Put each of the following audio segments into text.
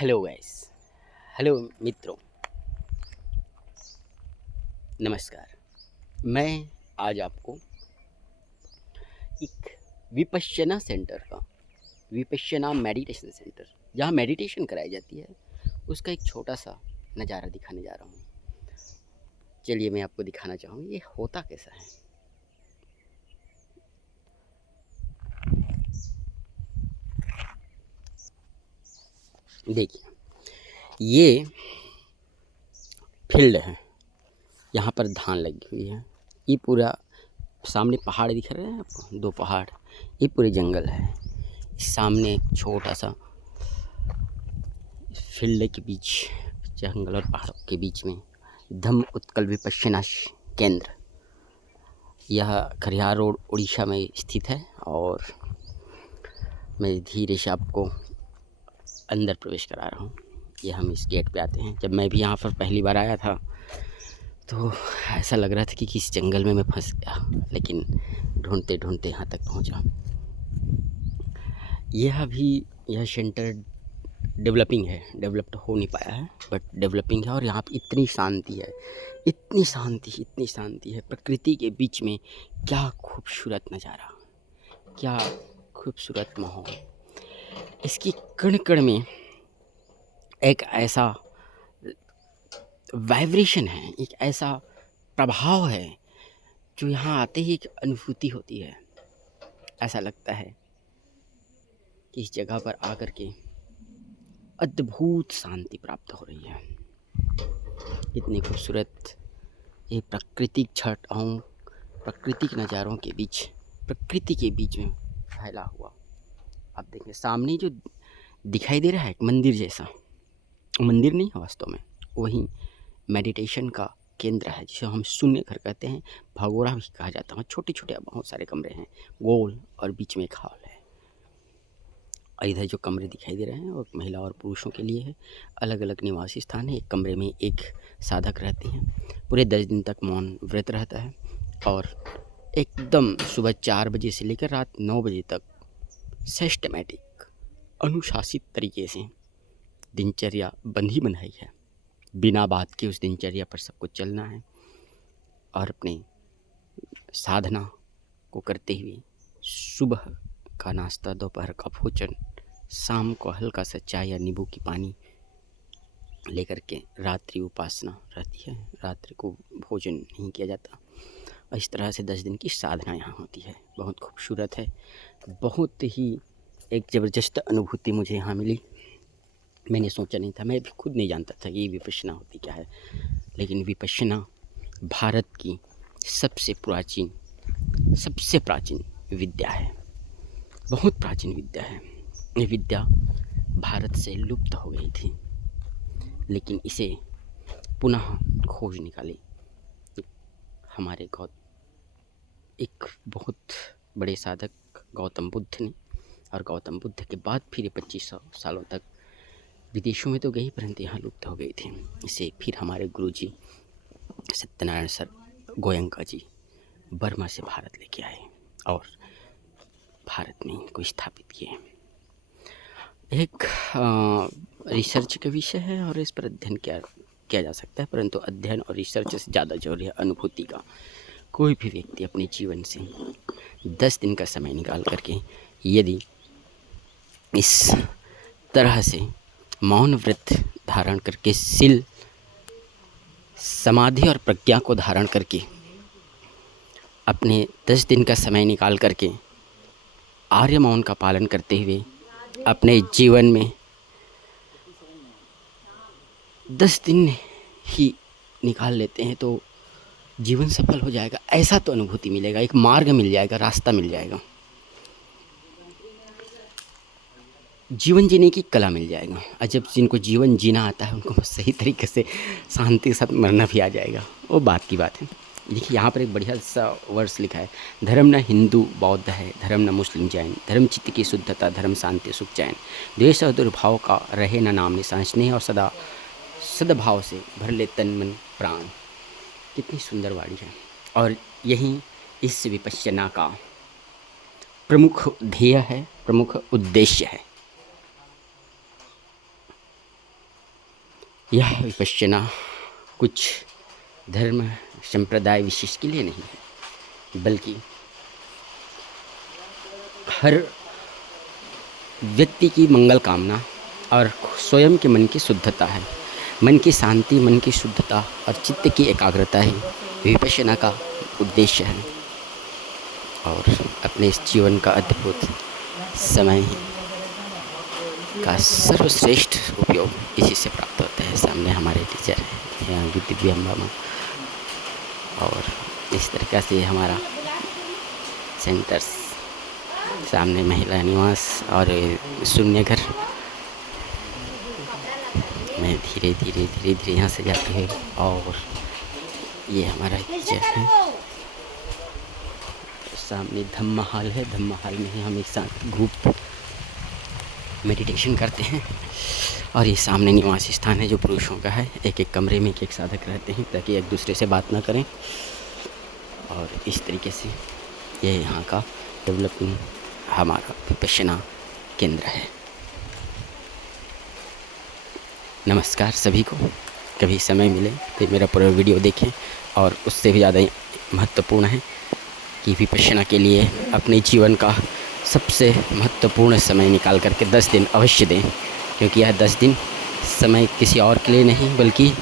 Hello guys. Hello मित्रों। नमस्कार। मैं आज आपको एक विपश्यना सेंटर का विपश्यना मेडिटेशन सेंटर जहाँ मेडिटेशन कराई जाती है उसका एक छोटा सा नज़ारा दिखाने जा रहा हूँ। चलिए मैं आपको दिखाना चाहूँ ये होता कैसा है। देखिए ये फील्ड है, यहाँ पर धान लगी हुई है। ये पूरा सामने पहाड़ दिख रहे हैं आपको, 2 पहाड़। ये पूरे जंगल है। सामने एक छोटा सा फील्ड के बीच, जंगल और पहाड़ों के बीच में धम्म उत्कल विपश्यना केंद्र, यह खरियार रोड उड़ीसा में स्थित है। और मैं धीरे से आपको अंदर प्रवेश करा रहा हूँ। ये हम इस गेट पे आते हैं। जब मैं भी यहाँ पर पहली बार आया था तो ऐसा लग रहा था कि किस जंगल में मैं फंस गया, लेकिन ढूंढते ढूंढते यहाँ तक पहुँचा। यह सेंटर डेवलपिंग है, डेवलप्ड हो नहीं पाया है बट डेवलपिंग है। और यहाँ पे इतनी शांति है, इतनी शांति है प्रकृति के बीच में। क्या खूबसूरत नज़ारा, क्या खूबसूरत माहौल। इसकी कण कण में एक ऐसा वाइब्रेशन है, एक ऐसा प्रभाव है जो यहाँ आते ही एक अनुभूति होती है। ऐसा लगता है कि इस जगह पर आकर के अद्भुत शांति प्राप्त हो रही है। इतनी खूबसूरत ये प्राकृतिक छटाओं, प्राकृतिक नज़ारों के बीच, प्रकृति के बीच में फैला हुआ। आप देखें सामने जो दिखाई दे रहा है एक मंदिर जैसा, मंदिर नहीं है वास्तव में, वही मेडिटेशन का केंद्र है जिसे हम शून्य घर कहते हैं, भगोड़ा भी कहा जाता है। छोटे छोटे बहुत सारे कमरे हैं गोल, और बीच में एक हॉल है। और इधर जो कमरे दिखाई दे रहे हैं वो महिला और पुरुषों के लिए है। अलग अलग निवासी स्थान है। एक कमरे में एक साधक रहती हैं। पूरे 10 दिन तक मौन व्रत रहता है और एकदम सुबह 4 बजे से लेकर रात 9 बजे तक सिस्टमैटिक अनुशासित तरीके से दिनचर्या बंधी बनाई है। बिना बात के उस दिनचर्या पर सबको चलना है और अपने साधना को करते हुए सुबह का नाश्ता, दोपहर का भोजन, शाम को हल्का सा चाय या नींबू की पानी लेकर के रात्रि उपासना रहती है। रात्रि को भोजन नहीं किया जाता। और इस तरह से 10 दिन की साधना यहाँ होती है। बहुत खूबसूरत है, बहुत ही एक ज़बरदस्त अनुभूति मुझे यहाँ मिली। मैंने सोचा नहीं था, मैं भी खुद नहीं जानता था कि विपश्यना होती क्या है। लेकिन विपश्यना भारत की सबसे प्राचीन विद्या है। बहुत प्राचीन विद्या है। ये विद्या भारत से लुप्त हो गई थी, लेकिन इसे पुनः खोज निकाली हमारे एक बहुत बड़े साधक गौतम बुद्ध ने। और गौतम बुद्ध के बाद फिर 2500 सालों तक विदेशों में तो गई, परंतु यहाँ लुप्त हो गई थी। इसे फिर हमारे गुरुजी सत्यनारायण सर गोयंका जी बर्मा से भारत लेके आए और भारत में इनको स्थापित किए। एक रिसर्च का विषय है और इस पर अध्ययन किया जा सकता है, परंतु अध्ययन और रिसर्च से ज़्यादा जरूरी है अनुभूति का। कोई भी व्यक्ति अपने जीवन से 10 दिन का समय निकाल करके यदि इस तरह से मौन व्रत धारण करके, शील, समाधि और प्रज्ञा को धारण करके अपने 10 दिन का समय निकाल करके आर्य मौन का पालन करते हुए अपने जीवन में 10 दिन ही निकाल लेते हैं तो जीवन सफल हो जाएगा। ऐसा तो अनुभूति मिलेगा, एक मार्ग मिल जाएगा, रास्ता मिल जाएगा, जीवन जीने की कला मिल जाएगा। और जब जिनको जीवन जीना आता है उनको सही तरीके से शांति के साथ मरना भी आ जाएगा, वो बात की बात है। देखिए यहाँ पर एक बढ़िया सा वर्ष लिखा है, धर्म न हिंदू बौद्ध है, धर्म न मुस्लिम जैन, धर्म चित्त की शुद्धता, धर्म शांति सुख चैन, द्वेष और दुर्भाव का रहे न नाम निशान, स्नेह और सदा सद्भाव से भर ले तन मन प्राण। कितनी सुंदर वाणी है। और यही इस विपश्यना का प्रमुख ध्येय है, प्रमुख उद्देश्य है। यह विपश्यना कुछ धर्म संप्रदाय विशेष के लिए नहीं है, बल्कि हर व्यक्ति की मंगल कामना और स्वयं के मन की शुद्धता है। मन की शांति, मन की शुद्धता और चित्त की एकाग्रता ही विपश्यना का उद्देश्य है। और अपने इस जीवन का अद्भुत समय का सर्वश्रेष्ठ उपयोग इसी से प्राप्त होता है। सामने हमारे टीचर हैं यहाँ की दिव्य अम्बा माँ, और इस तरीक़ा से हमारा सेंटर्स, सामने महिला निवास और शून्य घर में धीरे धीरे यहाँ से जाते हैं। और ये हमारा टीचर है। सामने धम्मा हॉल है, धम्मा हॉल में ही हम एक साथ ग्रुप मेडिटेशन करते हैं। और ये सामने निवास स्थान है जो पुरुषों का है। एक एक कमरे में एक साधक रहते हैं ताकि एक दूसरे से बात ना करें। और इस तरीके से ये यहाँ का डेवलपिंग हमारा विपश्यना केंद्र है। नमस्कार सभी को। कभी समय मिले तो मेरा पूरा वीडियो देखें। और उससे भी ज़्यादा महत्वपूर्ण है कि विपश्यना के लिए अपने जीवन का सबसे महत्वपूर्ण समय निकाल करके 10 दिन अवश्य दें, क्योंकि यह 10 दिन समय किसी और के लिए नहीं बल्कि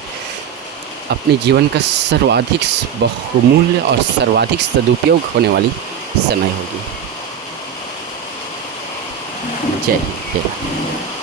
अपने जीवन का सर्वाधिक बहुमूल्य और सर्वाधिक सदुपयोग होने वाली समय होगी। जय हिंद।